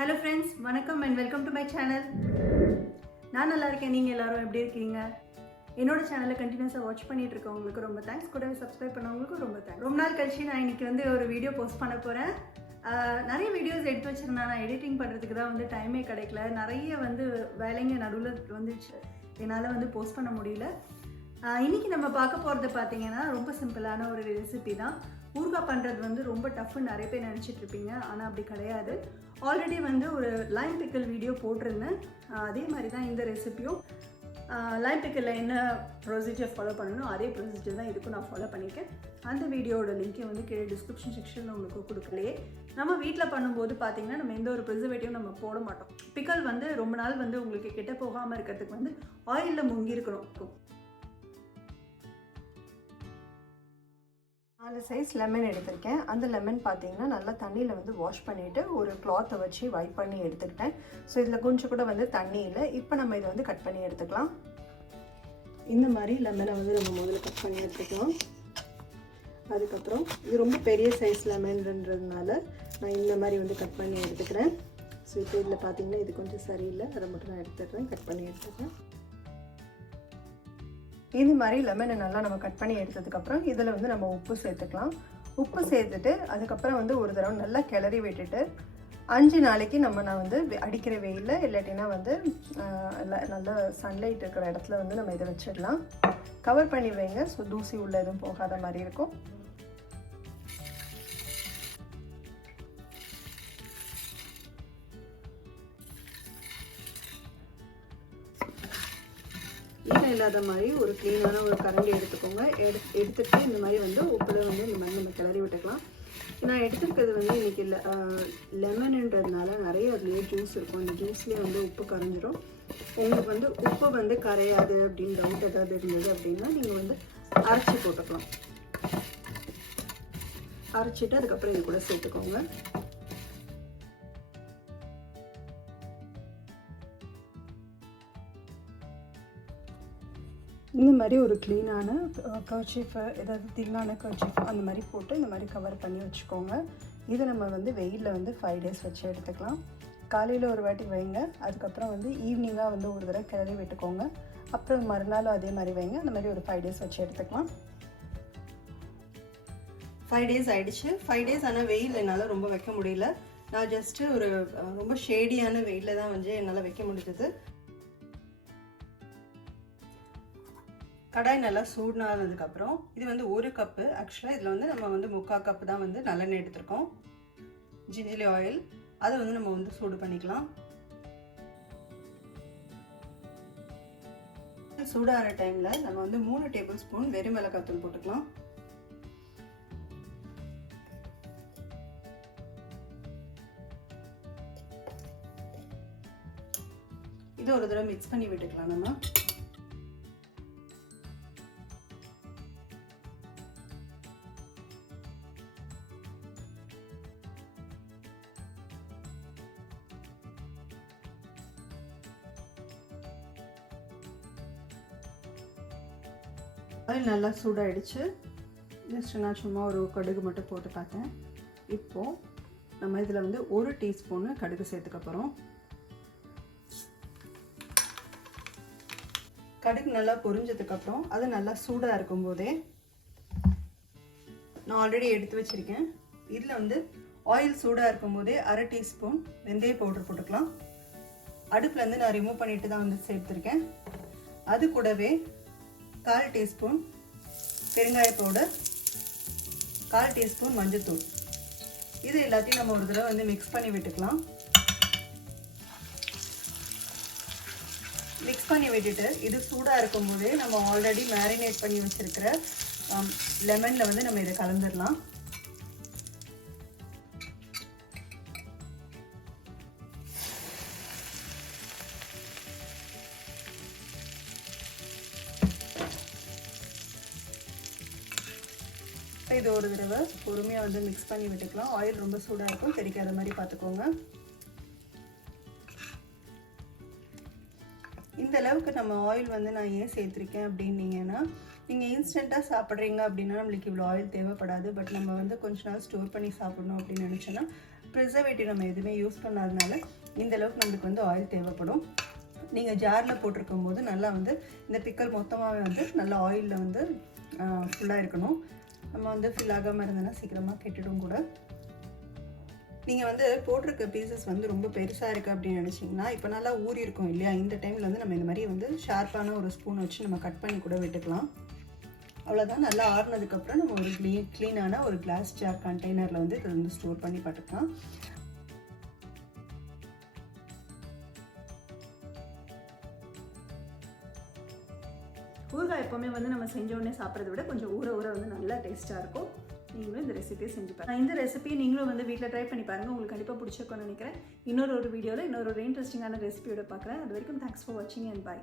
Hello friends, வணக்கம் and welcome to my channel. நான் நல்லா இருக்கேன், நீங்க எல்லாரும் எப்படி இருக்கீங்க? என்னோட சேனலை கண்டினியூஸாக வாட்ச் பண்ணிட்டு இருக்கவங்களுக்கு ரொம்ப தேங்க்ஸ். கூடவே சப்ஸ்கிரைப் பண்ணவங்களுக்கும் ரொம்ப தேங்க்ஸ். ரொம்ப நாள் கழிச்சு நான் இன்னைக்கு ஒரு வீடியோ போஸ்ட் பண்ண போகிறேன். நிறைய வீடியோஸ் எடுத்து வச்சிருந்தேன். நான் எடிட்டிங் பண்ணுறதுக்கு தான் டைமே கிடைக்கல. நிறைய வேலைங்க நடுவில் வந்துச்சு, என்னால் போஸ்ட் பண்ண முடியல. இன்றைக்கி நம்ம பார்க்க போகிறது பார்த்தீங்கன்னா ரொம்ப சிம்பிளான ஒரு ரெசிபி தான். ஊறுகாய் பண்ணுறது ரொம்ப டஃப்னு நிறைய பேர் நினச்சிட்டு இருப்பீங்க, ஆனால் அப்படி கிடையாது. ஆல்ரெடி ஒரு லைம் பிக்கல் வீடியோ போட்டிருந்தேன். அதே மாதிரி தான் இந்த ரெசிபியும். லைம் பிக்கலில் என்ன ப்ரொசீஜர் ஃபாலோ பண்ணணும் அதே ப்ரொசீஜர் தான் இதுக்கும் நான் ஃபாலோ பண்ணியிருக்கேன். அந்த வீடியோட லிங்க்கை கீழே டிஸ்கிரிப்ஷன் செக்ஷனில் உங்களுக்கு கொடுக்கலையே. நம்ம வீட்டில் பண்ணும்போது பார்த்தீங்கன்னா நம்ம எந்த ஒரு ப்ரிசர்வேட்டிவும் நம்ம போட மாட்டோம். பிக்கல் ரொம்ப நாள் உங்களுக்கு கெட்ட போகாமல் இருக்கிறதுக்கு ஆயிலில் முங்கி இருக்கணும். 4 சைஸ் லெமன் எடுத்திருக்கேன். அந்த லெமன் பார்த்தீங்கன்னா நல்லா தண்ணியில் வாஷ் பண்ணிவிட்டு ஒரு கிளாத்தை வச்சு வைப் பண்ணி எடுத்துக்கிட்டேன். ஸோ இதில் கொஞ்சம் கூட தண்ணி இல்லை. இப்போ நம்ம இதை கட் பண்ணி எடுத்துக்கலாம். இந்த மாதிரி லெமனை நம்ம முதல்ல கட் பண்ணி எடுத்துக்கலாம். அதுக்கப்புறம் இது ரொம்ப பெரிய சைஸ் லெமன்ன்றதுனால நான் இந்த மாதிரி கட் பண்ணி எடுத்துக்கிறேன். ஸோ இப்போ இதில் பார்த்தீங்கன்னா இது கொஞ்சம் சரியில்லை, அதை மட்டும் நான் எடுத்துக்கிறேன், கட் பண்ணி எடுத்துக்கிறேன். இது மாதிரி லெமனை நல்லா நம்ம கட் பண்ணி எடுத்ததுக்கப்புறம் இதில் நம்ம உப்பு சேர்த்துக்கலாம். உப்பு சேர்த்துட்டு அதுக்கப்புறம் ஒரு தடவை நல்லா கிளறி விட்டுட்டு 5 நாளைக்கு நான் அடிக்கிற வெயிலில் இல்லாட்டினா நல்ல சன்லைட் இருக்கிற இடத்துல நம்ம இதை வச்சிடலாம். கவர் பண்ணி வைங்க. ஸோ தூசி உள்ள எதுவும் போகாத மாதிரி இருக்கும். ஈரம் இல்லாத மாதிரி ஒரு க்ளீனான ஒரு கரண்டி எடுத்துக்கோங்க. எடுத்துகிட்டு இந்த மாதிரி உப்பில் இந்த மாதிரி நம்ம கிளறி விட்டுக்கலாம். நான் எடுத்துருக்கிறது இன்றைக்கி லெமனுன்றதுனால நிறைய அதுலேயே ஜூஸ் இருக்கும். அந்த ஜூஸ்லேயே உப்பு கரைஞ்சிரும். உங்களுக்கு உப்பு கரையாது அப்படின்னு டவுட் ஏதாவது இருந்தது அப்படின்னா நீங்கள் அரைச்சி போட்டுக்கலாம். அரைச்சிட்டு அதுக்கப்புறம் இது கூட சேர்த்துக்கோங்க. இந்த மாதிரி ஒரு க்ளீனான கர்ச்சீஃப், ஏதாவது தின்னான கர்ச்சீஃப் அந்த மாதிரி போட்டு இந்த மாதிரி கவர் பண்ணி வச்சுக்கோங்க. இதை நம்ம வெயிலில் 5 டேஸ் வச்சு எடுத்துக்கலாம். காலையில் ஒரு வாட்டி வைங்க. அதுக்கப்புறம் ஈவினிங்காக ஒரு தடவை கிளறி விட்டுக்கோங்க. அப்புறம் மறுநாளும் அதே மாதிரி வைங்க. அந்த மாதிரி ஒரு 5 டேஸ் வச்சு எடுத்துக்கலாம். 5 டேஸ் ஆகிடுச்சு. 5 டேஸ் ஆனால் வெயில் என்னால் ரொம்ப வைக்க முடியல. நான் ஜஸ்ட்டு ஒரு ரொம்ப ஷேடியான வெயிலில் தான் என்னால் வைக்க முடிஞ்சது. கடாய் நல்லா சூடானதுக்கப்புறம் இது 1 கப்பு, ஆக்சுவலாக இதில் நம்ம 3/4 கப்பு தான் நல்லெண்ணெய் எடுத்துருக்கோம். ஜிஞ்சலி ஆயில் அதை நம்ம சூடு பண்ணிக்கலாம். சூடாகிற டைமில் நம்ம 3 டேபிள் ஸ்பூன் வெறும் மிளகாத்தூள் போட்டுக்கலாம். இது ஒரு தடவை மிக்ஸ் பண்ணி விட்டுக்கலாம். நம்ம ஆயில் நல்லா சூடாகிடுச்சு. ஜஸ்ட் நான் சும்மா ஒரு கடுகு மட்டும் போட்டு பார்த்தேன். இப்போது நம்ம இதில் 1 டீஸ்பூனு கடுகு சேர்த்துக்க போகிறோம். கடுகு நல்லா பொரிஞ்சதுக்கப்புறம் அது நல்லா சூடாக இருக்கும்போதே நான் ஆல்ரெடி எடுத்து வச்சுருக்கேன். இதில் ஆயில் சூடாக இருக்கும்போதே 1/2 டீஸ்பூன் வெந்தய பவுடர் போட்டுக்கலாம். அடுப்புலேருந்து நான் ரிமூவ் பண்ணிட்டு தான் சேர்த்துருக்கேன். அது கூடவே 1/4 டீஸ்பூன் பெருங்காய பவுடர், 1/4 டீஸ்பூன் மஞ்சத்தூள். இது எல்லாத்தையும் நம்ம ஒரு தடவை மிக்ஸ் பண்ணி விட்டுக்கலாம். மிக்ஸ் பண்ணி விட்டுட்டு இது சூடாக இருக்கும்போதே நம்ம ஆல்ரெடி மேரினேட் பண்ணி வச்சுருக்கிற லெமனில் நம்ம இதை கலந்துடலாம். இது ஒரு தடவை பொறுமையாக மிக்ஸ் பண்ணி விட்டுக்கலாம். ஆயில் ரொம்ப சூடாக இருக்கும், தெரிக்காத மாதிரி பார்த்துக்கோங்க. இந்த அளவுக்கு நம்ம ஆயில் நான் ஏன் சேர்த்துருக்கேன் அப்படின்னீங்கன்னா, நீங்கள் இன்ஸ்டண்ட்டாக சாப்பிட்றீங்க அப்படின்னா நம்மளுக்கு இவ்வளோ ஆயில் தேவைப்படாது. பட் நம்ம வந்து கொஞ்ச நாள் ஸ்டோர் பண்ணி சாப்பிடணும் அப்படின்னு நினச்சோன்னா ப்ரிசர்வேட்டிவ் நம்ம எதுவுமே யூஸ் பண்ணாதனால இந்தளவுக்கு நம்மளுக்கு வந்து ஆயில் தேவைப்படும். நீங்கள் ஜாரில் போட்டிருக்கும் போது நல்லா வந்து இந்த பிக்கல் மொத்தமாகவே வந்து நல்லா ஆயிலில் வந்து ஃபுல்லாக இருக்கணும். நம்ம வந்து ஃபில் ஆகாமல் இருந்தோன்னா சீக்கிரமாக கெட்டுடும் கூட. நீங்கள் வந்து போட்டிருக்க பீசஸ் வந்து ரொம்ப பெருசாக இருக்குது அப்படின்னு நினச்சிங்கன்னா இப்போ நல்லா ஊறி இருக்கும் இல்லையா, இந்த டைமில் வந்து நம்ம இந்த மாதிரி வந்து ஷார்ப்பான ஒரு ஸ்பூன் வச்சு நம்ம கட் பண்ணி கூட விட்டுக்கலாம். அவ்வளோதான். நல்லா ஆறுனதுக்கப்புறம் நம்ம ஒரு க்ளீனான ஒரு கிளாஸ் ஜார் கண்டெய்னரில் வந்து இதை வந்து ஸ்டோர் பண்ணி பார்த்துக்கலாம். ஊறுகாய் எப்போவுமே வந்து நம்ம செஞ்சோடனே சாப்பிட்றத விட கொஞ்சம் ஊற வந்து நல்லா டேஸ்ட்டாக இருக்கும். நீங்களும் இந்த ரெசிபியை செஞ்சு பாருங்கள். இந்த ரெசிபியை நீங்களும் வந்து வீட்டில் ட்ரை பண்ணி பாருங்கள். உங்களுக்கு கண்டிப்பாக பிடிச்சிருக்கும்னு நினைக்கிறேன். இன்னொரு வீடியோவில் இன்னொரு இன்ட்ரெஸ்டிங்கான ரெசிபியோட பார்க்குறேன். அது வரைக்கும் தேங்க்ஸ் ஃபார் வாட்சிங் அண்ட் பாய்.